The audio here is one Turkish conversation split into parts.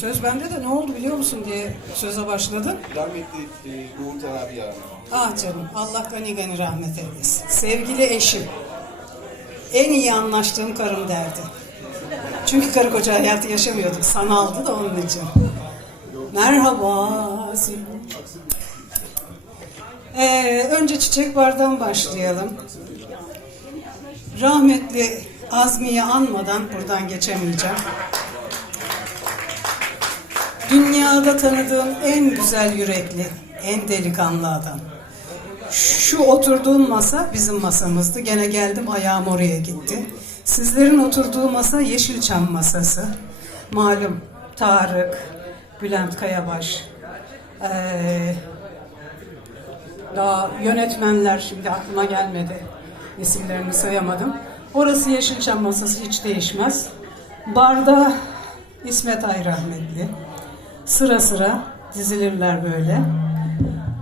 Söz bende de ne oldu biliyor musun diye söze başladın. Rahmetli e, Uğur abi ya. Ah canım Allah gani gani rahmet eylesin. Sevgili eşim. En iyi anlaştığım karım derdi. Çünkü karı koca hayatı yaşamıyorduk. Sanaldı da onun için. Merhaba. Ee, önce çiçek bardan başlayalım. Rahmetli Azmi'yi anmadan buradan geçemeyeceğim. Dünyada tanıdığım en güzel yürekli, en delikanlı adam. Şu oturduğum masa bizim masamızdı. Gene geldim ayağım oraya gitti. Sizlerin oturduğu masa Yeşilçam masası. Malum Tarık, Bülent Kayabaş, ee, daha yönetmenler şimdi aklıma gelmedi. İsimlerini sayamadım. Orası Yeşilçam masası hiç değişmez. Barda İsmet Ay rahmetli. Sıra sıra dizilirler böyle.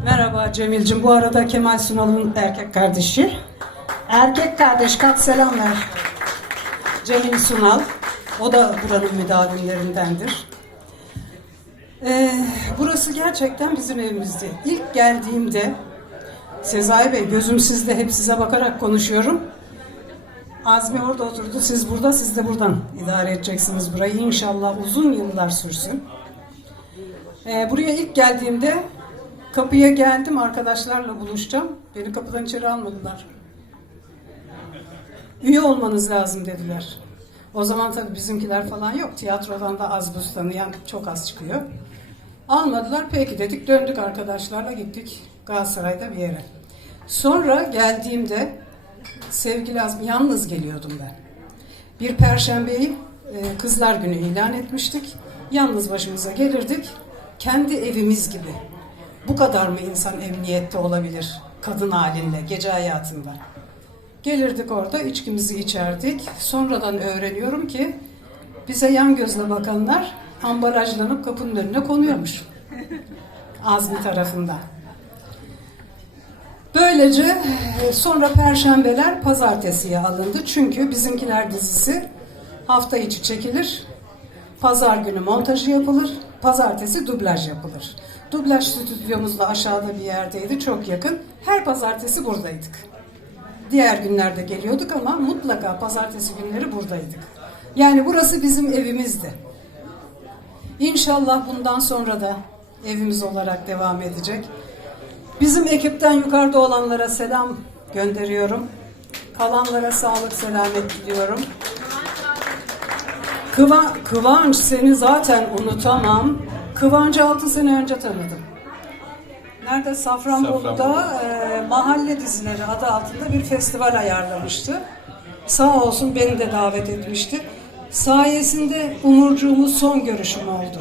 Merhaba Cemil'cim. Bu arada Kemal Sunal'ın erkek kardeşi. Erkek kardeş kalk selam ver. Cemil Sunal. O da buranın müdavimlerindendir. Ee, burası gerçekten bizim evimizdi. İlk geldiğimde Sezai Bey gözüm sizde hep size bakarak konuşuyorum. Azmi orada oturdu. Siz burada, siz de buradan idare edeceksiniz burayı. İnşallah uzun yıllar sürsün. Ee, buraya ilk geldiğimde kapıya geldim arkadaşlarla buluşacağım. Beni kapıdan içeri almadılar. Üye olmanız lazım dediler. O zaman tabii bizimkiler falan yok. Tiyatrodan da az buz tanıyan çok az çıkıyor. Almadılar. Peki dedik. Döndük arkadaşlarla gittik Galatasaray'da bir yere. Sonra geldiğimde sevgili Azmi yalnız geliyordum ben. Bir perşembeyi e, kızlar günü ilan etmiştik. Yalnız başımıza gelirdik. Kendi evimiz gibi. Bu kadar mı insan emniyette olabilir kadın halinde, gece hayatında? Gelirdik orada, içkimizi içerdik. Sonradan öğreniyorum ki bize yan gözle bakanlar ambalajlanıp kapının önüne konuyormuş. Azmi tarafından. Böylece e, sonra perşembeler pazartesiye alındı. Çünkü bizimkiler dizisi hafta içi çekilir. Pazar günü montajı yapılır. Pazartesi dublaj yapılır. Dublaj stüdyomuz da aşağıda bir yerdeydi. Çok yakın. Her pazartesi buradaydık. Diğer günlerde geliyorduk ama mutlaka pazartesi günleri buradaydık. Yani burası bizim evimizdi. İnşallah bundan sonra da evimiz olarak devam edecek. Bizim ekipten yukarıda olanlara selam gönderiyorum. Kalanlara sağlık, selamet diliyorum. Kıva, Kıvanç seni zaten unutamam. Kıvancı 6 sene önce tanıdım. Nerede? Safranbolu'da e, mahalle dizileri adı altında bir festival ayarlamıştı. Sağ olsun beni de davet etmişti. Sayesinde Umurcuğumuz son görüşüm oldu.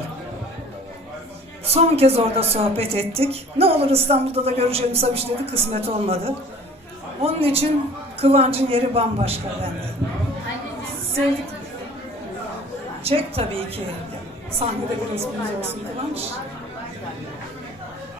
Son kez orada sohbet ettik. Ne olur İstanbul'da da görüşelim Sabiş dedi. Kısmet olmadı. Onun için Kıvanç'ın yeri bambaşka bende. Sevdik. Çek tabii ki. Sahnede bir resmimiz olsun Kıvanç.